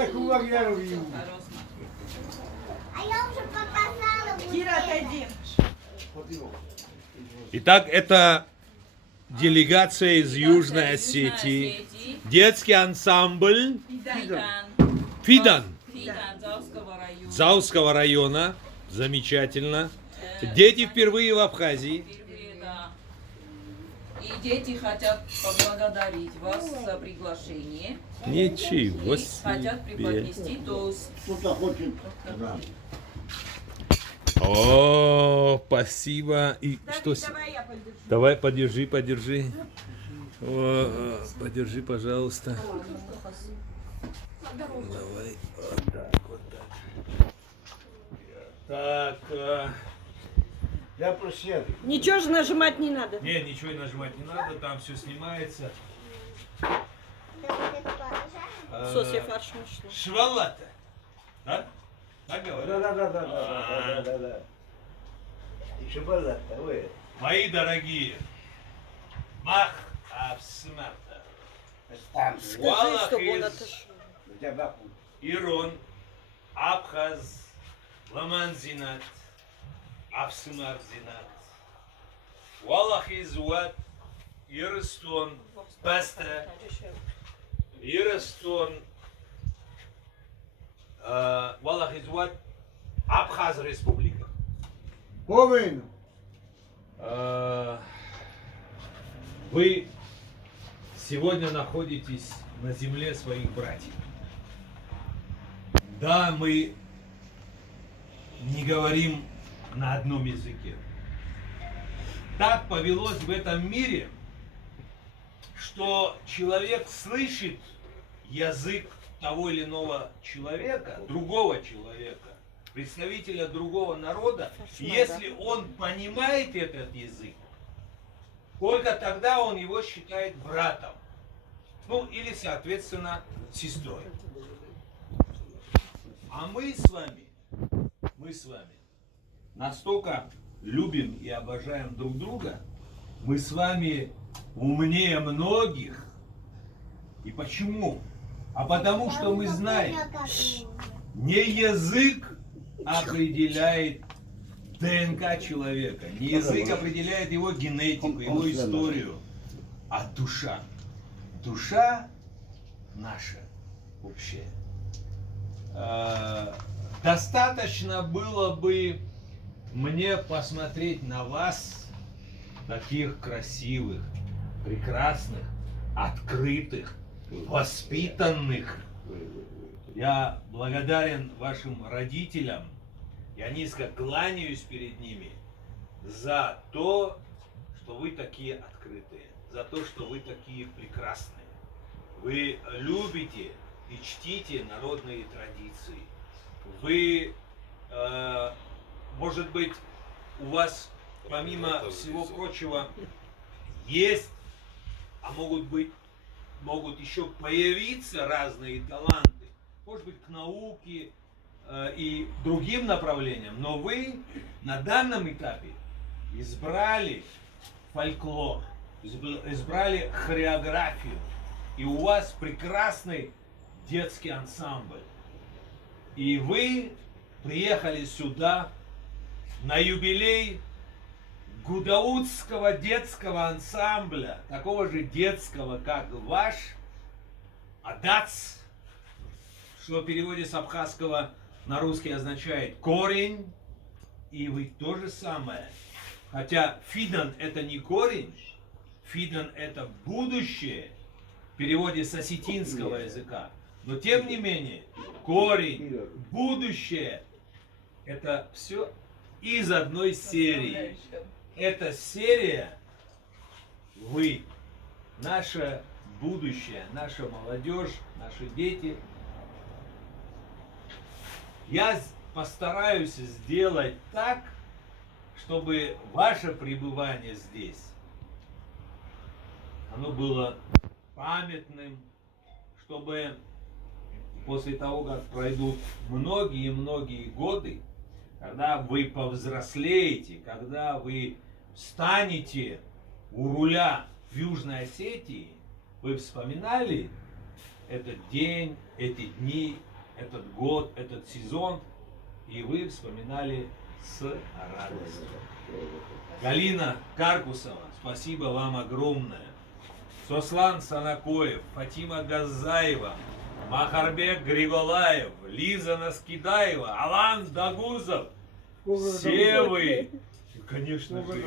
я уже показала. Кира, отойди. Итак, это делегация из Южной Осетии. Детский ансамбль Фидан. Зауского района. Замечательно. Дети впервые в Абхазии. Впервые, да. И дети хотят поблагодарить вас за приглашение. Ничего И хотят себе. преподнести тост. Кто-то хочет. Да. О, спасибо. И что? Давай я подержу. Давай, подержи. О, подержи, пожалуйста. Давай, вот так. Так, Я просил. Ничего же нажимать не надо. не, ничего и нажимать не надо, там все снимается. Соси фарш нашло. Швалата. Да? Так говорят? Да. Еще было. Ой. Мои дорогие, мах абсмарта. Там. Скажи, чтобы он отошел. У тебя путь. Ирон, Абхаз, Ламанзинат, Абсмарзинат. Валах изуат, Ирстон, Паста, Ирстон, Валах изуат, Абхаз Республика. Помню. Вы сегодня находитесь на земле своих братьев. Да, мы не говорим на одном языке. Так повелось в этом мире, что человек слышит язык того или иного человека, другого человека, представителя другого народа, если он понимает этот язык, только тогда он его считает братом. Ну, или, соответственно, сестрой. А мы с вами настолько любим и обожаем друг друга, мы с вами умнее многих. И почему? А потому что мы знаем, не язык определяет ДНК человека, не язык определяет его генетику, его историю, а душа. Душа наша общая. Достаточно было бы мне посмотреть на вас, таких красивых, прекрасных, открытых, воспитанных. Я благодарен вашим родителям, я низко кланяюсь перед ними за то, что вы такие открытые, за то, что вы такие прекрасные. Вы любите и чтите народные традиции. Вы, может быть, у вас, помимо всего прочего, есть, а могут еще появиться разные таланты, может быть, к науке и другим направлениям, но вы на данном этапе избрали фольклор, избрали хореографию, и у вас прекрасный детский ансамбль. И вы приехали сюда на юбилей гудаутского детского ансамбля, такого же детского, как ваш, адац, что в переводе с абхазского на русский означает корень, и вы то же самое. Хотя фидан это не корень, фидан это будущее, в переводе с осетинского языка. Но тем не менее, корень, будущее, это все из одной серии. Эта серия, вы, наше будущее, наша молодежь, наши дети. Я постараюсь сделать так, чтобы ваше пребывание здесь, оно было памятным, чтобы после того, как пройдут многие-многие годы, когда вы повзрослеете, когда вы станете у руля в Южной Осетии, вы вспоминали этот день, эти дни, этот год, этот сезон, и вы вспоминали с радостью. Галина Каркусова, спасибо вам огромное. Сослан Санакоев, Фатима Газаева, Махарбек Григолаев, Лиза Наскидаева, Алан Дагузов, все вы, конечно же,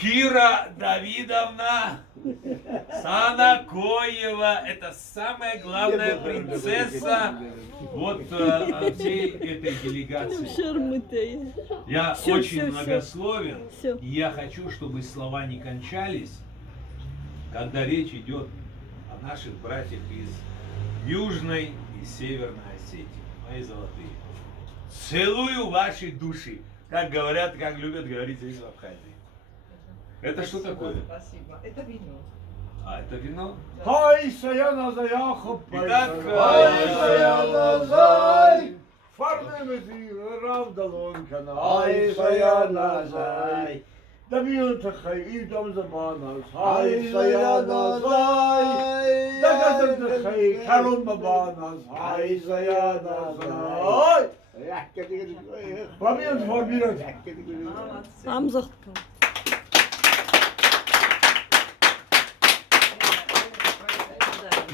Кира Давидовна Санакоева, это самая главная принцесса вот всей этой делегации. Шармутая. Я Всё, очень всё, всё. многословен, Всё. и я хочу, чтобы слова не кончались, когда речь идет о наших братьях из Южной и Северной Осетии, мои золотые. Целую ваши души, как говорят, как любят говорить здесь в Абхазии. Это что такое? Спасибо. Это вино. А, это вино? Хай саяна заяхов. Итак, Хай саяна зай. Фарнемези равдалон кана. Хай саяна зай. Дабион тахай идом забана. Хай саяна зай. Дагазан тахай карум бабана. Хай саяна зай. Бабион фарбират. Молодцы. Амзахтка.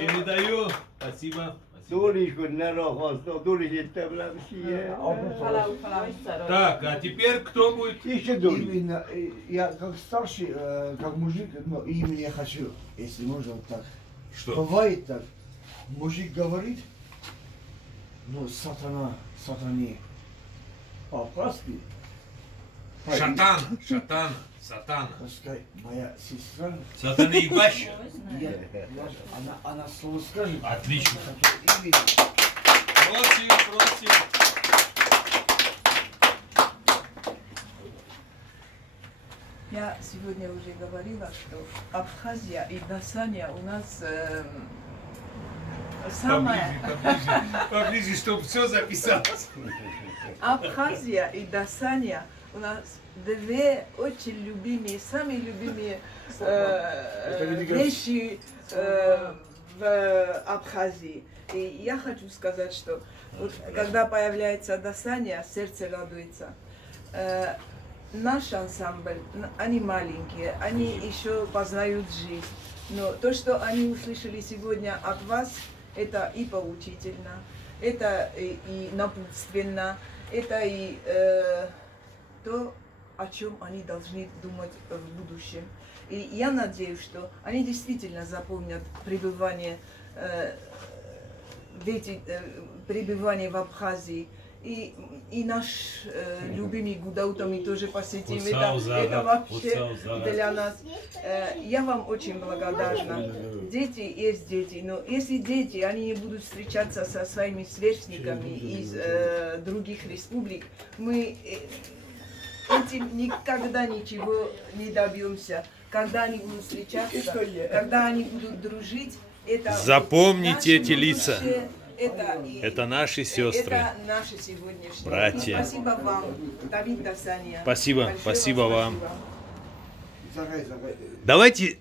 передаю. Спасибо. Спасибо. Дуриш гуннеро хосто, дуриш иттеблам шие. Халау, халау. Так, а теперь кто будет? Еще дуриш. Именно я как старший, как мужик, но именно я хочу, если можно так. Что? Бывает так, мужик говорит, ну сатана, сатане, по-паски, Шатана, шатана, сатана. пускай моя сестра, Сатана и баща. она слово скажет. Отлично. Именно. Просим, просим. Я сегодня уже говорила, что Абхазия и Дасания у нас самая... Поближе, чтобы все записалось. Абхазия и Дасания у нас две очень любимые, самые любимые вещи в Абхазии. И я хочу сказать, что вот, когда появляется Дасания, сердце радуется. Наш ансамбль, они маленькие, они еще познают жизнь. Но то, что они услышали сегодня от вас, это и поучительно, это и напутственно, это и то, о чем они должны думать в будущем. И я надеюсь, что они действительно запомнят пребывание, пребывание в Абхазии. И наш любимый Гудаута мы тоже посетим. Это вообще для нас. Я вам очень благодарна. Дети есть дети, но если дети, они не будут встречаться со своими сверстниками из других республик, мы этим никогда ничего не добьемся. Когда они будут встречаться, когда они будут дружить, это Запомните наше эти лица. будущее. Это наши сестры. Это наши сегодняшние. Братья. И спасибо вам, Давид Дасания. Спасибо, Большое спасибо вам. Загай. Давайте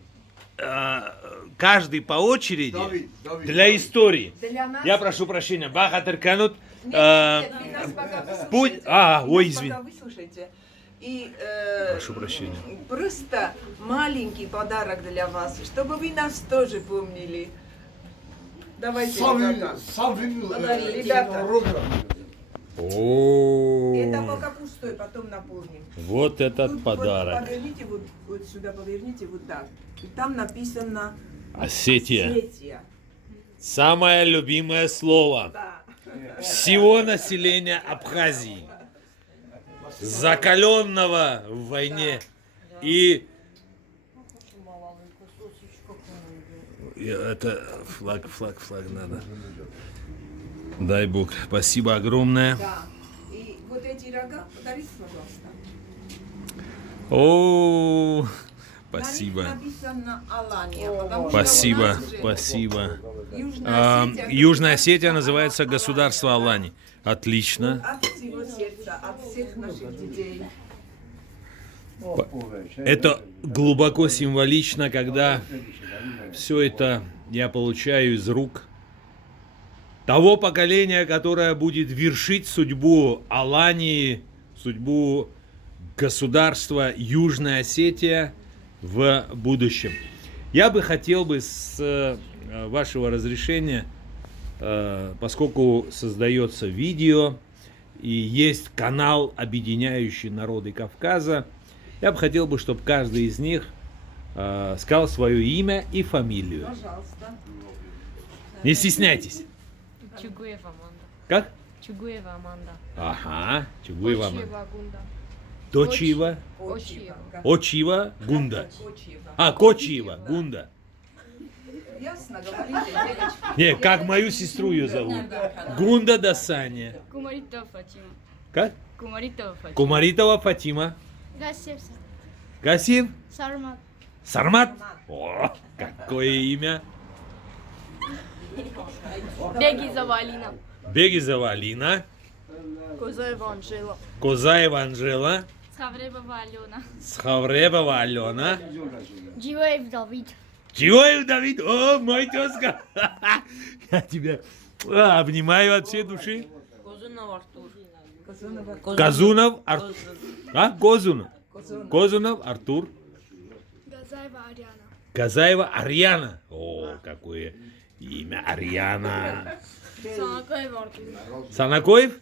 каждый по очереди Давид. для истории. Для нас... Я прошу прощения. Бахатер Канут. Нет, вы нас пока выслушайте. Путь. Вы нас Извини. пока выслушайте. И Прошу прощения. просто маленький подарок для вас, чтобы вы нас тоже помнили. Давайте, ребята. Ребята. Это пока пустой, потом наполним. Вот этот Тут подарок. Вот поверните вот сюда, поверните вот так. И там написано Осетия. Осетия. Самое любимое слово Да. всего населения Абхазии. Закаленного в войне. И это флаг надо. Дай Бог. Спасибо огромное. Да. И вот эти рога подарите, пожалуйста. О, На спасибо. них написано Алания, потому что у Спасибо, нас же спасибо. Южная Осетия, Южная Осетия называется государство Алани. Отлично. От всего сердца, от всех наших детей. Это глубоко символично, когда все это я получаю из рук того поколения, которое будет вершить судьбу Алании, судьбу государства Южная Осетия в будущем. Я бы хотел бы с вашего разрешения, поскольку создается видео и есть канал, объединяющий народы Кавказа, я бы хотел бы, чтобы каждый из них сказал свое имя и фамилию. Пожалуйста. Не стесняйтесь. Чугуева Аманда. Как? Чугуева Аманда. Ага, Чугуева Аманда. Очиева Гунда. Точиева, Очиева. Очиева, Гунда. Очиева. А, Кочиева, Гунда. Ясно, говорите, девочки. Не, как мою сестру ее зовут. Гунда Дасания. Кумаритова Фатима. Как? Кумаритова Фатима. Кумаритова Фатима. Гасевса. Гасив? Сармат. Сармат? О, какое имя. Бегизова Алина. Бегизова Алина. Козаева Анжела. Козаева Анжела. Схавребова Алена. Схавребова Алена. Дживаев Давид. Чего, Давид? О, мой тезка. Я тебя обнимаю от всей души. Казунов Артур. А, Козунов. Козунов Артур. Газаева Ариана. Казаева Ариана. О, какое имя Ариана. Санакаев Артур. Санакоев?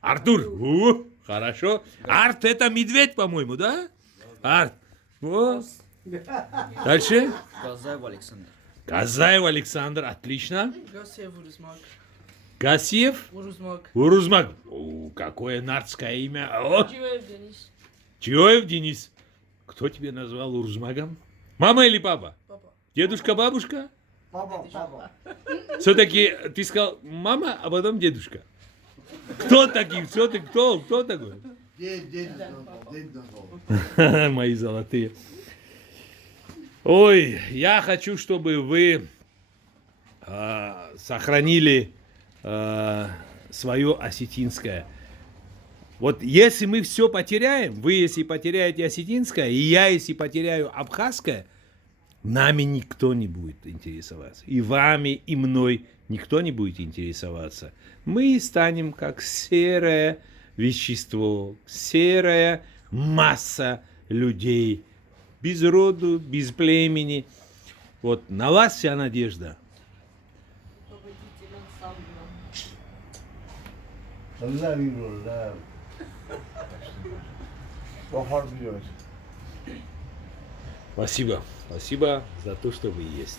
Артур. Артур. Хорошо. Арт это медведь, по-моему, да? Арт. О. Дальше. Казаев Александр. Казаев Александр. Отлично. Гасиев Урузмак. Гасиев. Урузмак. Урузмак. О, какое нардское имя. О. Чуев Денис. Чуев Денис. Кто тебе назвал Урузмагом? Мама или папа? Папа. Дедушка, бабушка? Папа, папа. Все-таки ты сказал мама, а потом дедушка. Кто такие? Кто ты? Кто такой? Дед назвал. Мои золотые. Ой, я хочу, чтобы вы сохранили свое осетинское. Вот если мы все потеряем, вы если потеряете осетинское, и я если потеряю абхазское, нами никто не будет интересоваться. И вами, и мной никто не будет интересоваться. Мы станем как серое вещество, серая масса людей, без роду, без племени. Вот на вас вся надежда. Спасибо. Спасибо за то, что вы есть.